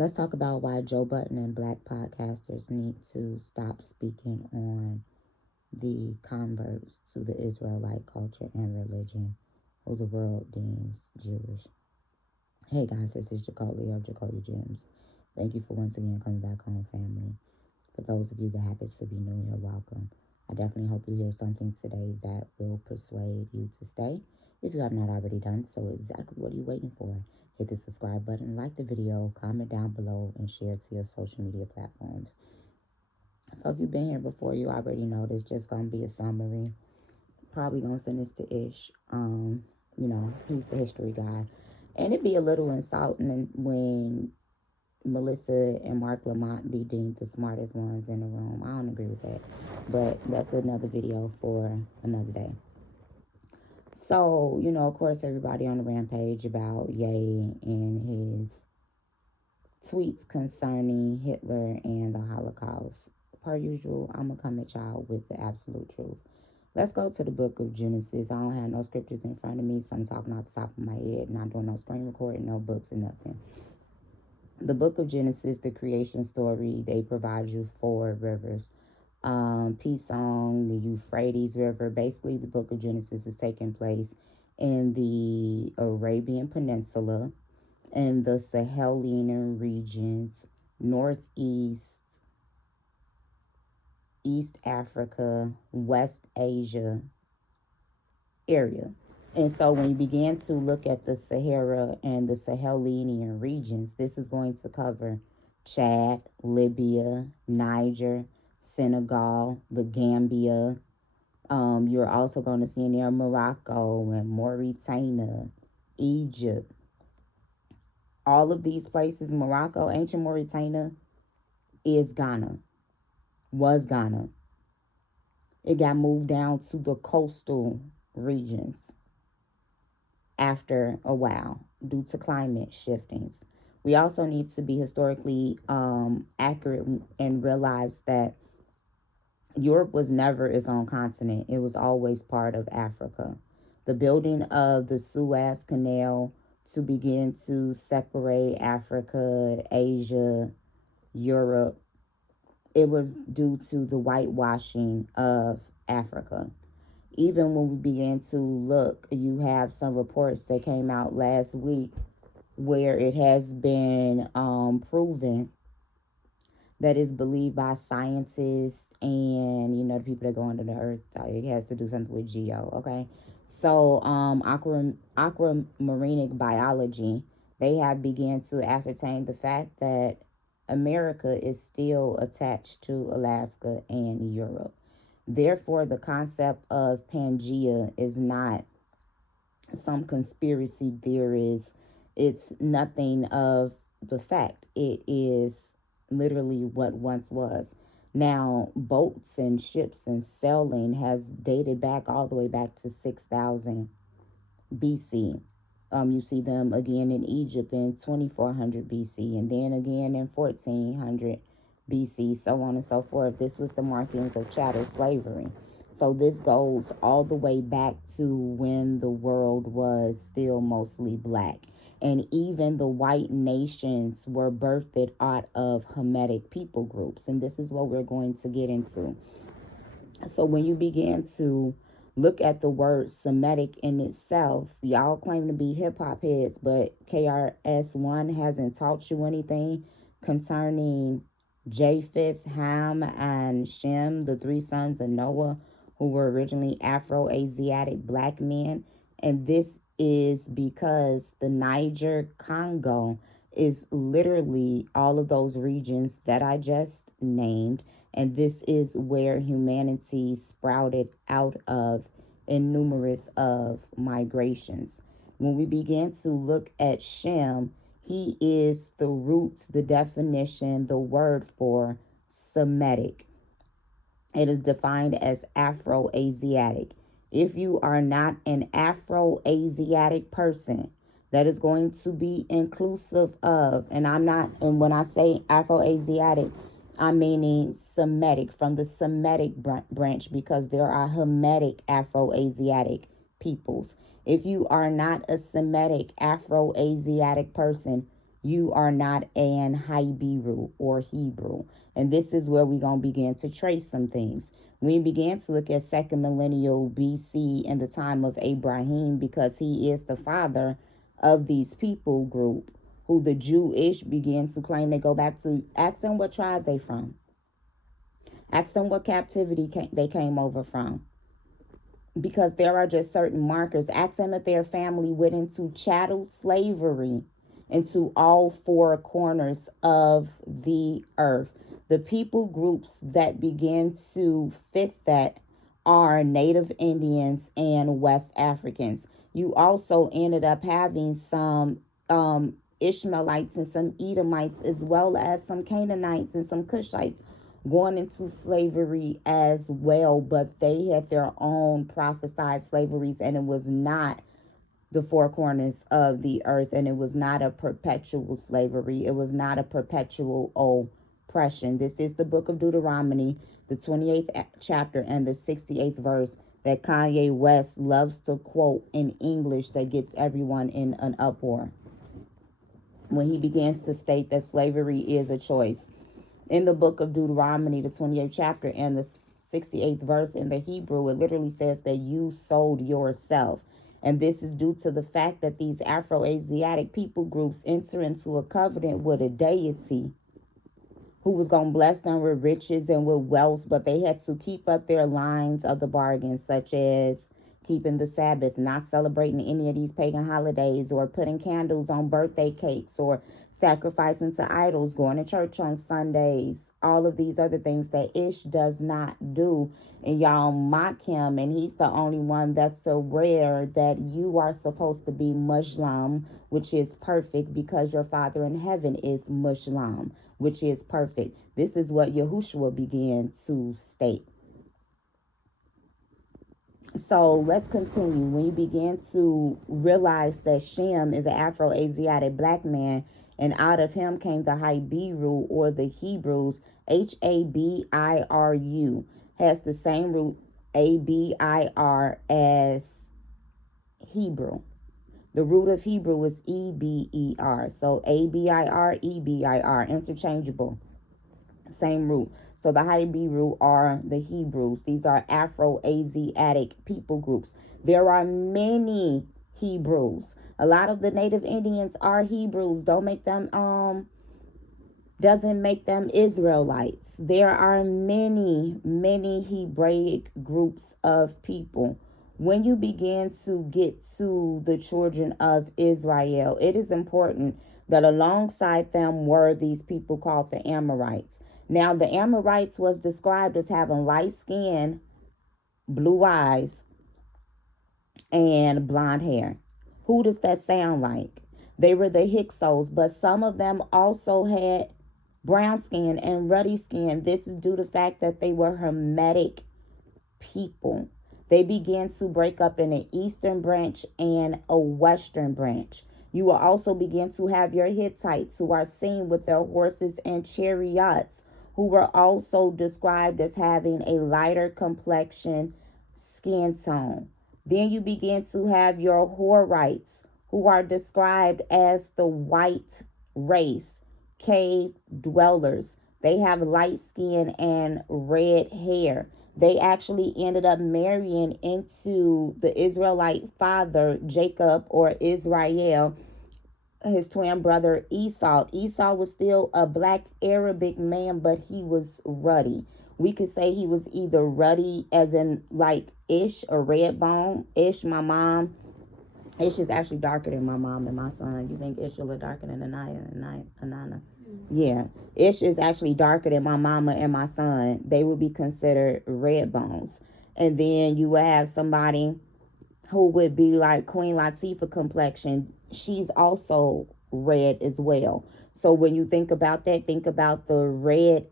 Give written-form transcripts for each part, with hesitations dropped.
Let's talk about why Joe Budden and black podcasters need to stop speaking on the converts to the Israelite culture and religion who the world deems Jewish. Hey guys, this is Jacolia of Jacolia Gems. Thank you for once again coming back home, family. For those of you that happen to be new here, welcome. I definitely hope you hear something today that will persuade you to stay. If you have not already done so, exactly what are you waiting for? Hit the subscribe button, like the video, comment down below, and share it to your social media platforms. So if you've been here before, you already know this just going to be a summary. Probably going to send this to Ish. He's the history guy. And it'd be a little insulting when Melissa and Mark Lamont be deemed the smartest ones in the room. I don't agree with that. But that's another video for another day. So, of course, everybody on the rampage about Ye and his tweets concerning Hitler and the Holocaust. Per usual, I'm going to come at y'all with the absolute truth. Let's go to the book of Genesis. I don't have no scriptures in front of me, so I'm talking off the top of my head, not doing no screen recording, no books, and nothing. The book of Genesis, the creation story, they provide you 4 rivers. Pison, the Euphrates River. Basically, the book of Genesis is taking place in the Arabian Peninsula, in the Sahelian regions, Northeast, East Africa, West Asia area. And so when you begin to look at the Sahara and the Sahelian regions, this is going to cover Chad, Libya, Niger, Senegal, the Gambia. You're also going to see in there Morocco and Mauritania, Egypt. All of these places, Morocco, ancient Mauritania, is Ghana, was Ghana. It got moved down to the coastal regions after a while due to climate shiftings. We also need to be historically accurate and realize that Europe was never its own continent. It was always part of Africa. The building of the Suez Canal to begin to separate Africa, Asia, Europe, it was due to the whitewashing of Africa. Even when we began to look, you have some reports that came out last week where it has been proven that is believed by scientists and, the people that go under the earth. It has to do something with geo, okay? So, aquamarinic biology, they have begun to ascertain the fact that America is still attached to Alaska and Europe. Therefore, the concept of Pangea is not some conspiracy theorist. It's nothing of the fact. It is literally what once was. Now, boats and ships and sailing has dated back all the way back to 6,000 BC. You see them again in Egypt in 2400 BC, and then again in 1400 BC, so on and so forth. This was the markings of chattel slavery. So this goes all the way back to when the world was still mostly black. And even the white nations were birthed out of Hamitic people groups. And this is what we're going to get into. So when you begin to look at the word Semitic in itself, y'all claim to be hip-hop heads, but KRS-One hasn't taught you anything concerning Japheth, Ham, and Shem, the 3 sons of Noah, who were originally Afro-Asiatic black men. And this is because the Niger Congo is literally all of those regions that I just named. And this is where humanity sprouted out of in numerous of migrations. When we begin to look at Shem, he is the root, the definition, the word for Semitic. It is defined as Afro-Asiatic. If you are not an Afro-Asiatic person, that is going to be inclusive of, and when I say Afro-Asiatic, I'm meaning Semitic, from the Semitic branch, because there are Hamitic Afro-Asiatic peoples. If you are not a Semitic Afro-Asiatic person, you are not an Hebrew or Hebrew. And this is where we're going to begin to trace some things. We began to look at second millennial BC in the time of Abraham, because he is the father of these people group who the Jewish began to claim they go back to. Ask them what tribe they from. Ask them what captivity they came over from. Because there are just certain markers. Ask them if their family went into chattel slavery into all four corners of the earth. The people groups that begin to fit that are Native Indians and West Africans. You also ended up having some Ishmaelites and some Edomites, as well as some Canaanites and some Cushites going into slavery as well, but they had their own prophesied slaveries, and it was not the four corners of the earth, and it was not a perpetual slavery. It was not a perpetual oppression. This is the book of Deuteronomy, the 28th chapter and the 68th verse that Kanye West loves to quote in English that gets everyone in an uproar when he begins to state that slavery is a choice. In the book of Deuteronomy, the 28th chapter and the 68th verse in the Hebrew, it literally says that you sold yourself. And this is due to the fact that these Afro-Asiatic people groups enter into a covenant with a deity who was going to bless them with riches and with wealth, but they had to keep up their lines of the bargain, such as keeping the Sabbath, not celebrating any of these pagan holidays, or putting candles on birthday cakes, or sacrificing to idols, going to church on Sundays, all of these other things that Ish does not do. And y'all mock him, and he's the only one that's aware that you are supposed to be Muslim, which is perfect, because your Father in heaven is Muslim, which is perfect. This is what Yahushua began to state. So let's continue. When you begin to realize that Shem is an Afro-Asiatic black man, and out of him came the Hebrew or the Hebrews, Habiru, has the same root, Abir, as Hebrew. The root of Hebrew is Eber. So Abir, Ebir, interchangeable. Same root. So the Hebrew are the Hebrews. These are Afro-Asiatic people groups. There are many Hebrews. A lot of the Native Indians are Hebrews. Doesn't make them Israelites. There are many Hebraic groups of people. When you begin to get to the children of Israel, it is important that alongside them were these people called the Amorites. Now, the Amorites was described as having light skin, blue eyes, and blonde hair. Who does that sound like? They were the Hyksos, but some of them also had brown skin and ruddy skin. This is due to the fact that they were Hermetic people. They began to break up in an eastern branch and a western branch. You will also begin to have your Hittites, who are seen with their horses and chariots, who were also described as having a lighter complexion skin tone. Then you begin to have your Horites, who are described as the white race, cave dwellers. They have light skin and red hair. They actually ended up marrying into the Israelite father, Jacob, or Israel, his twin brother Esau. Esau was still a black Arabic man, but he was ruddy. We could say he was either ruddy as in like Ish or red bone. Ish, my mom. Ish is actually darker than my mom and my son. You think Ish will look darker than Anana? Yeah. Ish is actually darker than my mama and my son. They would be considered red bones. And then you would have somebody who would be like Queen Latifah complexion. She's also red as well. So when you think about that, think about the red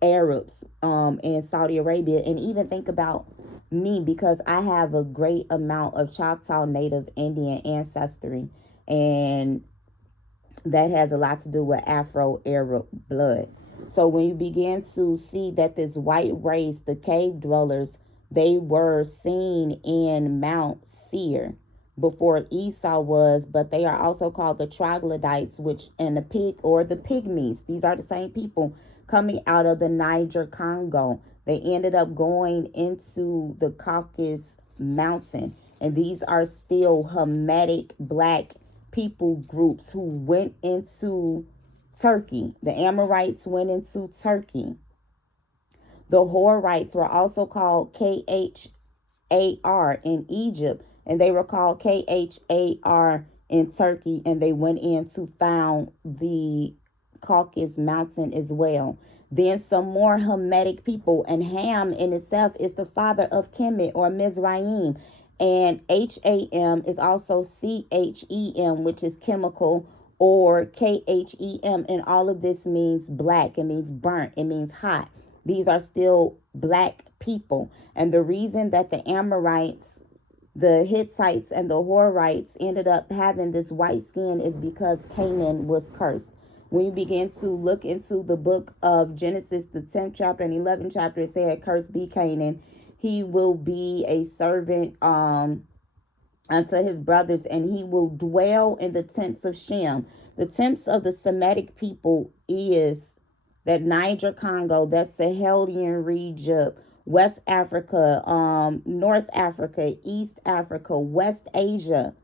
Arabs in Saudi Arabia, and even think about me, because I have a great amount of Choctaw Native Indian ancestry, and that has a lot to do with Afro-Arab blood. So when you begin to see that this white race, the cave dwellers, they were seen in Mount Seir. before Esau was, but they are also called the troglodytes, which and the pygmies. These are the same people coming out of the Niger Congo. They ended up going into the Caucasus Mountain, and these are still Hamitic black people groups who went into Turkey. The Amorites went into Turkey. The Horites were also called Khar in Egypt, and they were called Khar in Turkey, and they went in to found the Caucasus Mountain as well. Then some more Hamitic people, and Ham in itself is the father of Kemet or Mizraim, and Ham is also Chem, which is chemical, or Khem, and all of this means black. It means burnt. It means hot. These are still black people. And the reason that the Amorites, the Hittites, and the Horites ended up having this white skin is because Canaan was cursed. When you begin to look into the book of Genesis, the 10th chapter and 11th chapter, it said, "Cursed be Canaan. He will be a servant unto his brothers, and he will dwell in the tents of Shem." The tents of the Semitic people is that Niger Congo, that Sahelian region, West Africa, North Africa, East Africa, West Asia,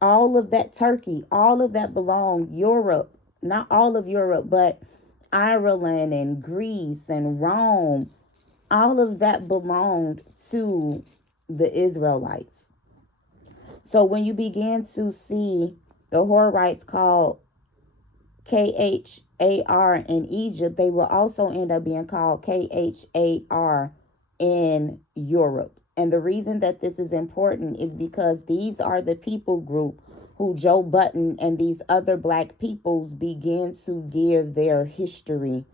all of that, Turkey, all of that belonged Europe, not all of Europe, but Ireland and Greece and Rome, all of that belonged to the Israelites. So when you begin to see the Horites called Khar in Egypt, they will also end up being called Khar in Europe. And the reason that this is important is because these are the people group who Joe Budden and these other black peoples begin to give their history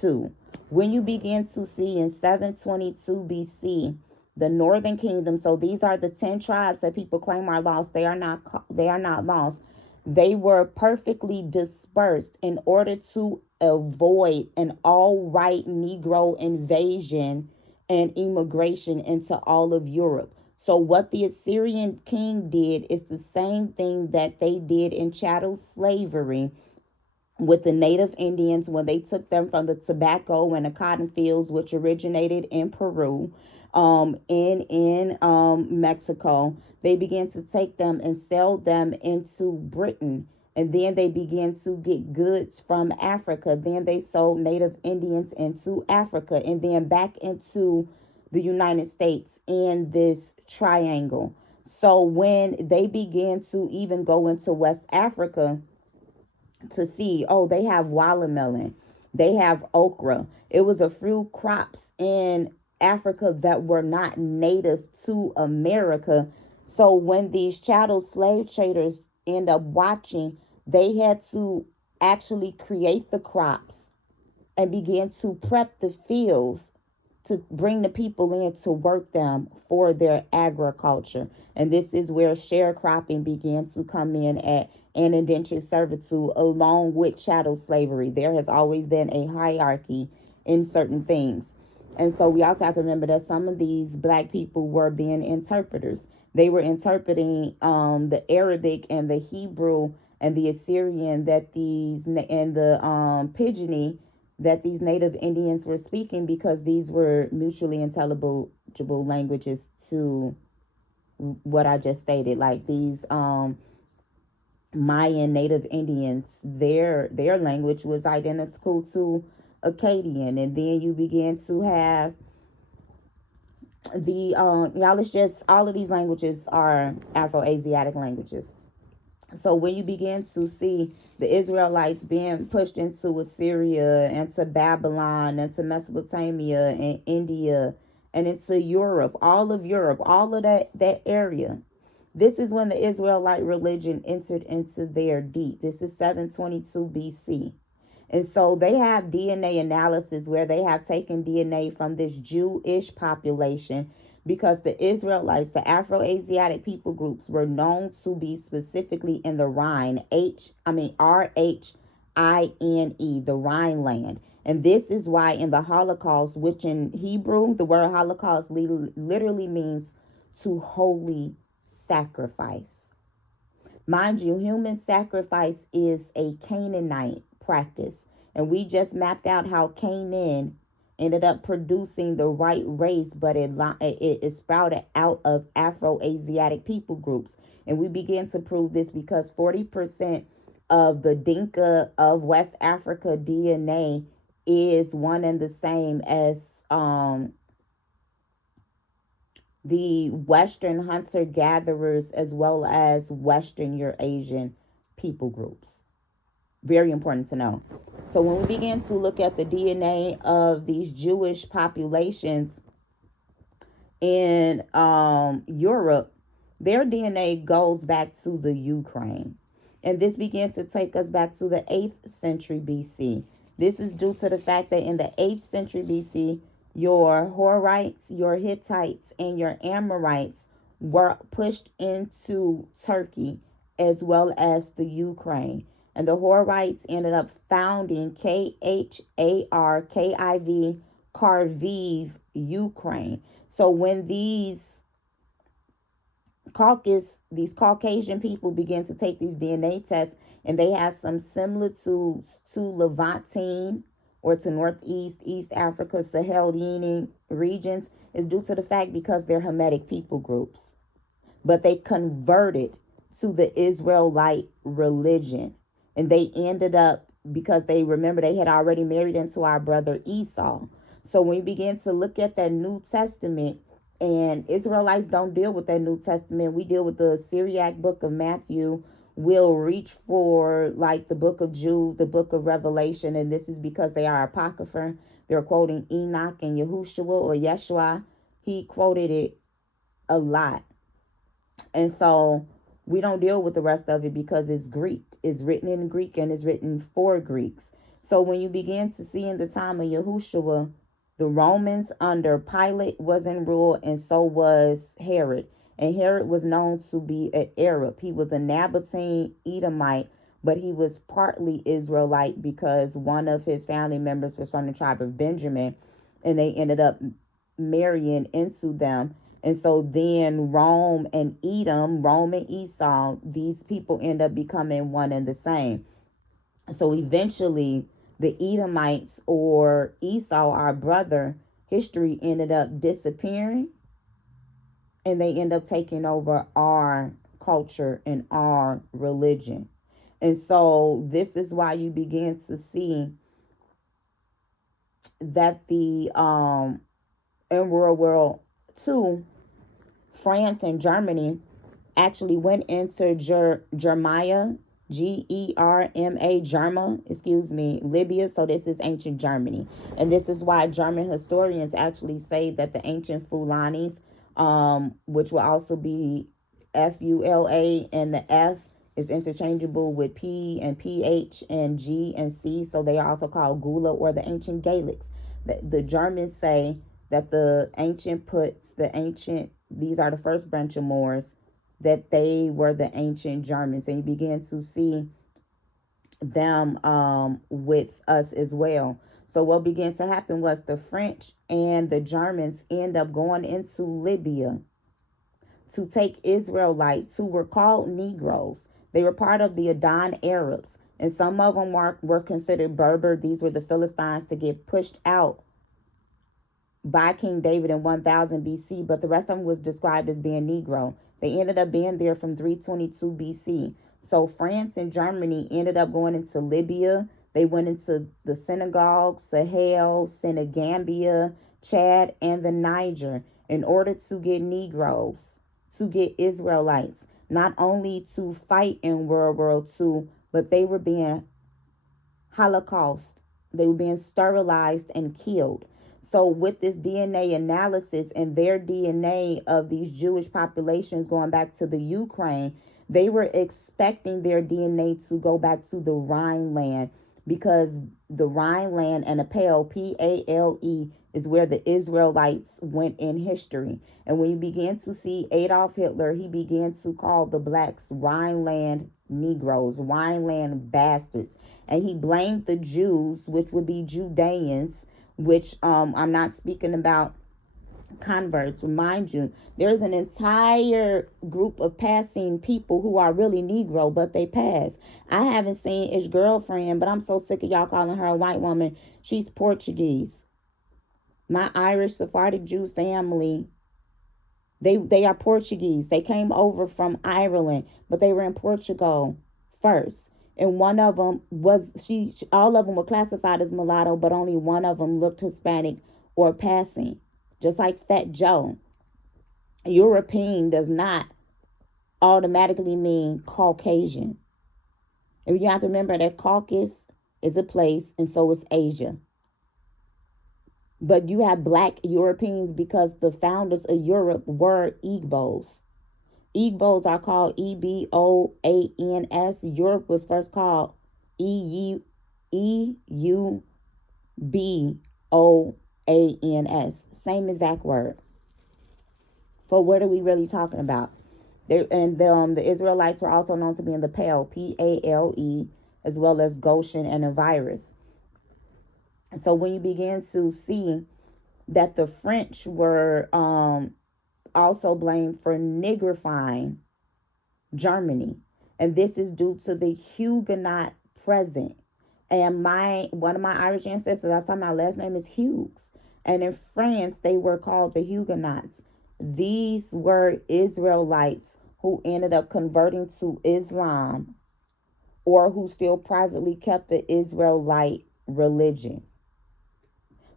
to. When you begin to see in 722 BC, the Northern Kingdom, so these are the 10 tribes that people claim are lost. They are not lost. They were perfectly dispersed in order to avoid an all-white Negro invasion and immigration into all of Europe. So what the Assyrian king did is the same thing that they did in chattel slavery with the native Indians when they took them from the tobacco and the cotton fields, which originated in Peru, in Mexico. They began to take them and sell them into Britain. And then they began to get goods from Africa. Then they sold native Indians into Africa and then back into the United States in this triangle. So when they began to even go into West Africa to see, oh, they have watermelon, they have okra. It was a few crops in Africa that were not native to America. So when these chattel slave traders end up watching, they had to actually create the crops and begin to prep the fields to bring the people in to work them for their agriculture. And this is where sharecropping began to come in at, and indentured servitude along with chattel slavery. There has always been a hierarchy in certain things. And so we also have to remember that some of these black people were being interpreters. They were interpreting the Arabic and the Hebrew and the Assyrian that these and the Pidgini that these native Indians were speaking, because these were mutually intelligible languages to what I just stated. Like these Mayan native Indians, their language was identical to Akkadian. And then you begin to have the y'all, it's just all of these languages are Afro-Asiatic languages. So when you begin to see the Israelites being pushed into Assyria and to Babylon and to Mesopotamia and India and into Europe, all of that area, this is when the Israelite religion entered into their deep. This is 722 BC. And so they have DNA analysis where they have taken DNA from this Jewish population, because the Israelites, the Afro-Asiatic people groups, were known to be specifically in the Rhine, R-H-I-N-E, the Rhineland. And this is why in the Holocaust, which in Hebrew, the word Holocaust literally means to wholly sacrifice. Mind you, human sacrifice is a Canaanite practice. And we just mapped out how Canaan ended up producing the right race, but it sprouted out of Afro-Asiatic people groups. And we began to prove this because 40% of the Dinka of West Africa DNA is one and the same as the Western hunter-gatherers as well as Western Eurasian people groups. Very important to know. So when we begin to look at the DNA of these Jewish populations in Europe, their DNA goes back to the Ukraine. And this begins to take us back to the 8th century BC. This is due to the fact that in the 8th century BC, your Horites, your Hittites, and your Amorites were pushed into Turkey as well as the Ukraine. And the Horites ended up founding Kharkiv, Ukraine. So when these Caucasian people began to take these DNA tests, and they had some similitudes to Levantine or to Northeast, East Africa, Sahelian regions, is due to the fact because they're Hamitic people groups. But they converted to the Israelite religion. And they ended up, because they remember they had already married into our brother Esau. So when we begin to look at that New Testament, and Israelites don't deal with that New Testament, we deal with the Syriac book of Matthew. We'll reach for like the book of Jude, the book of Revelation, and this is because they are apocrypha. They're quoting Enoch and Yahushua or Yeshua. He quoted it a lot. And so we don't deal with the rest of it because it's Greek. It's written in Greek and it's written for Greeks. So when you begin to see in the time of Yahushua, the Romans under Pilate was in rule, and so was Herod. And Herod was known to be an Arab. He was a Nabatean Edomite, but he was partly Israelite because one of his family members was from the tribe of Benjamin, and they ended up marrying into them. And so then Rome and Edom, Rome and Esau, these people end up becoming one and the same. So eventually the Edomites or Esau, our brother, history ended up disappearing, and they end up taking over our culture and our religion. And so this is why you begin to see that the in World War II, France and Germany actually went into Germania, Libya. So this is ancient Germany. And this is why German historians actually say that the ancient Fulanis, which will also be Fula, and the F is interchangeable with P and PH and G and C. So they are also called Gula or the ancient Gaelics. The Germans say that these are the first branch of Moors, that they were the ancient Germans. And you begin to see them with us as well. So what began to happen was the French and the Germans end up going into Libya to take Israelites who were called Negroes. They were part of the Adan Arabs, and some of them were considered Berber. These were the Philistines to get pushed out by King David in 1000 BC, but the rest of them was described as being Negro. They ended up being there from 322 BC. So France and Germany ended up going into Libya. They went into the Senegal, Sahel, Senegambia, Chad, and the Niger in order to get Negroes, to get Israelites, not only to fight in World War II, but they were being Holocaust. They were being sterilized and killed. So with this DNA analysis and their DNA of these Jewish populations going back to the Ukraine, they were expecting their DNA to go back to the Rhineland, because the Rhineland and the Pale, P-A-L-E, is where the Israelites went in history. And when you begin to see Adolf Hitler, he began to call the blacks Rhineland Negroes, Rhineland Bastards. And he blamed the Jews, which would be Judeans, which I'm not speaking about converts. Remind you, there's an entire group of passing people who are really Negro, but they pass. I haven't seen his girlfriend, but I'm so sick of y'all calling her a white woman. She's Portuguese. My Irish Sephardic Jew family, they are Portuguese. They came over from Ireland, but they were in Portugal first. And one of them was, all of them were classified as mulatto, but only one of them looked Hispanic or passing. Just like Fat Joe. European does not automatically mean Caucasian. And you have to remember that Caucasus is a place, and so is Asia. But you have black Europeans because the founders of Europe were Igbos. Igbos are called Eboans. Europe was first called Euboans. Same exact word. For what are we really talking about? The Israelites were also known to be in the Pale, Pale, as well as Goshen and a virus. So when you begin to see that the French were also blamed for nigrifying Germany, and this is due to the Huguenot present. And one of my Irish ancestors, I saw my last name is Hughes, and in France they were called the Huguenots. These were Israelites who ended up converting to Islam, or who still privately kept the Israelite religion.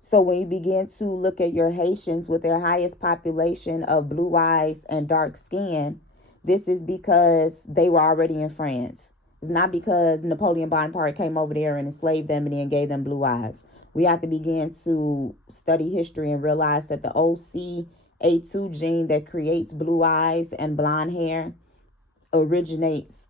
So when you begin to look at your Haitians with their highest population of blue eyes and dark skin, this is because they were already in France. It's not because Napoleon Bonaparte came over there and enslaved them and then gave them blue eyes. We have to begin to study history and realize that the OCA2 gene that creates blue eyes and blonde hair originates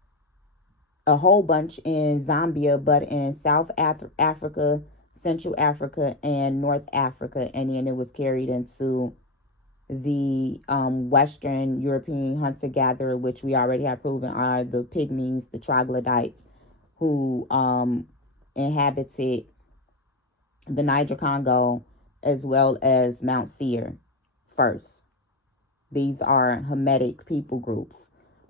a whole bunch in Zambia, but in South Africa, Central Africa, and North Africa, and then it was carried into the Western European hunter-gatherer, which we already have proven are the pygmies, the troglodytes, who inhabited the Niger Congo as well as Mount Seir first. These are Hamitic people groups.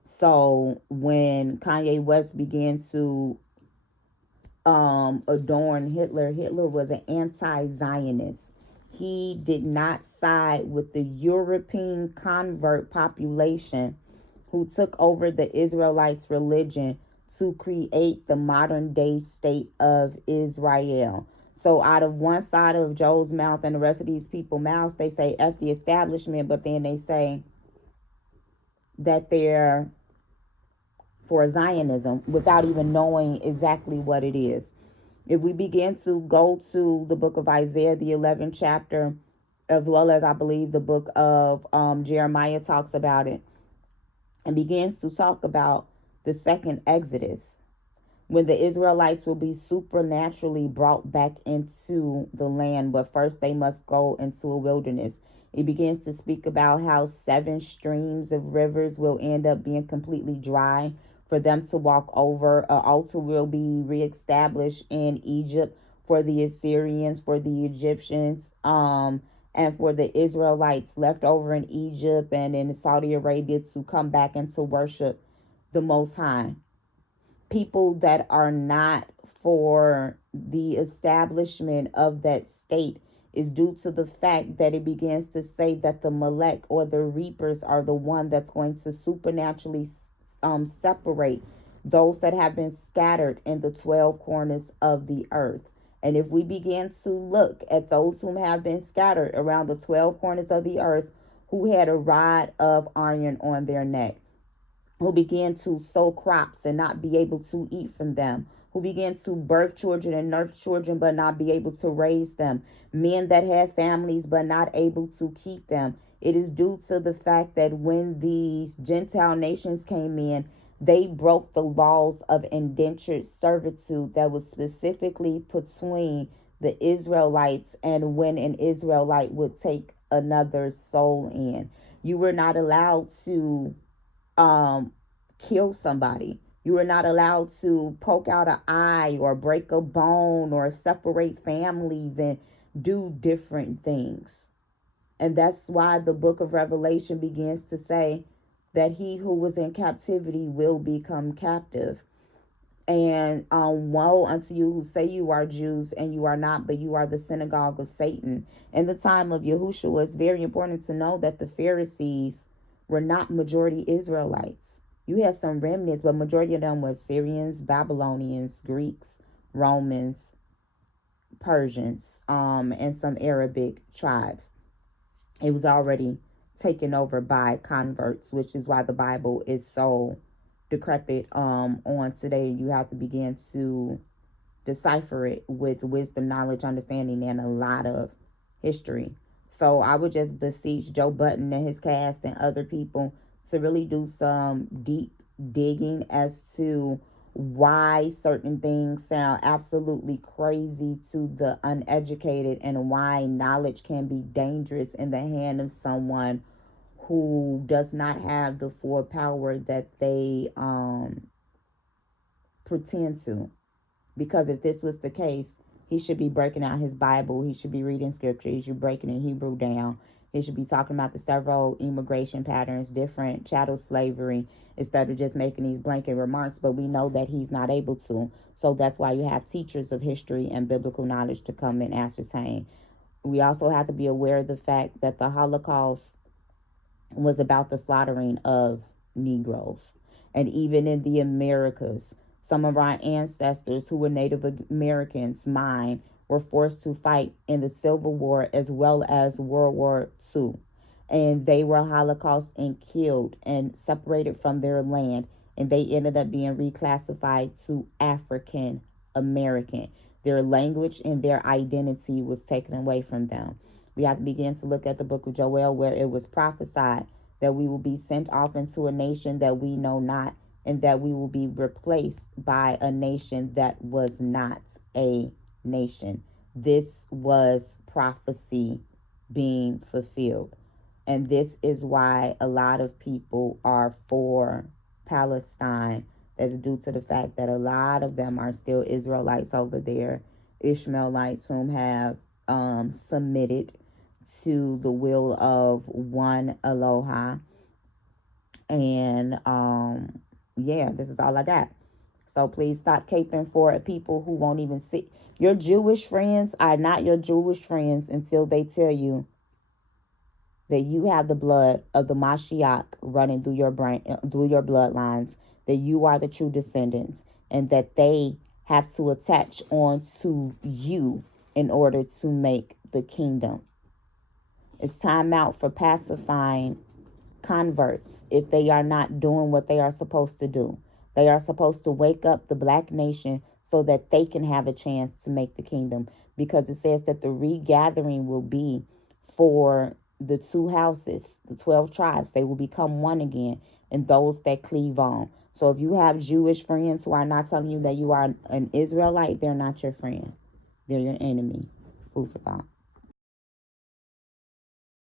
So when Kanye West began to adorn Hitler was an anti-Zionist. He did not side with the European convert population who took over the Israelites' religion to create the modern day state of Israel. So out of one side of Joe's mouth and the rest of these people's mouths, they say F the establishment, but then they say that they're for Zionism without even knowing exactly what it is. If we begin to go to the book of Isaiah, the 11th chapter, as well as I believe the book of Jeremiah talks about it, and begins to talk about the second Exodus, when the Israelites will be supernaturally brought back into the land, but first they must go into a wilderness. It begins to speak about how 7 streams of rivers will end up being completely dry for them to walk over. An altar will be reestablished in Egypt for the Assyrians, for the Egyptians, and for the Israelites left over in Egypt and in Saudi Arabia to come back and to worship the Most High. People that are not for the establishment of that state is due to the fact that it begins to say that the Melech or the reapers are the one that's going to supernaturally separate those that have been scattered in the 12 corners of the earth. And if we begin to look at those who have been scattered around the 12 corners of the earth, who had a rod of iron on their neck, who began to sow crops and not be able to eat from them, who began to birth children and nurse children but not be able to raise them, men that had families but not able to keep them. It is due to the fact that when these Gentile nations came in, they broke the laws of indentured servitude that was specifically between the Israelites and when an Israelite would take another soul in. You were not allowed to kill somebody. You were not allowed to poke out an eye or break a bone or separate families and do different things. And that's why the book of Revelation begins to say that he who was in captivity will become captive. And woe unto you who say you are Jews and you are not, but you are the synagogue of Satan. In the time of Yahushua, it's very important to know that the Pharisees were not majority Israelites. You had some remnants, but majority of them were Syrians, Babylonians, Greeks, Romans, Persians, and some Arabic tribes. It was already taken over by converts, which is why the Bible is so decrepit on today. You have to begin to decipher it with wisdom, knowledge, understanding, and a lot of history. So I would just beseech Joe Budden and his cast and other people to really do some deep digging as to why certain things sound absolutely crazy to the uneducated, and why knowledge can be dangerous in the hand of someone who does not have the full power that they pretend to. Because if this was the case, he should be breaking out his Bible. He should be reading scripture. He should be breaking in Hebrew down. He should be talking about the several immigration patterns, different chattel slavery, instead of just making these blanket remarks. But we know that he's not able to. So that's why you have teachers of history and biblical knowledge to come and ascertain. We also have to be aware of the fact that the Holocaust was about the slaughtering of Negroes. And even in the Americas, some of our ancestors who were Native Americans, mine, were forced to fight in the Civil War as well as World War II. And they were Holocaust and killed and separated from their land. And they ended up being reclassified to African American. Their language and their identity was taken away from them. We have to begin to look at the book of Joel, where it was prophesied that we will be sent off into a nation that we know not, and that we will be replaced by a nation that was not a nation. This was prophecy being fulfilled. And this is why a lot of people are for Palestine. That's due to the fact that a lot of them are still Israelites over there, Ishmaelites whom have submitted to the will of one Eloha. And yeah, this is all I got. So please stop caping for people who won't even see. Your Jewish friends are not your Jewish friends until they tell you that you have the blood of the Mashiach running through your brain, through your bloodlines, that you are the true descendants, and that they have to attach on to you in order to make the kingdom. It's time out for pacifying converts if they are not doing what they are supposed to do. They are supposed to wake up the black nation so that they can have a chance to make the kingdom, because it says that the regathering will be for the two houses, the 12 tribes. They will become one again, and those that cleave on. So if you have Jewish friends who are not telling you that you are an Israelite, they're not your friend. They're your enemy. Food for thought.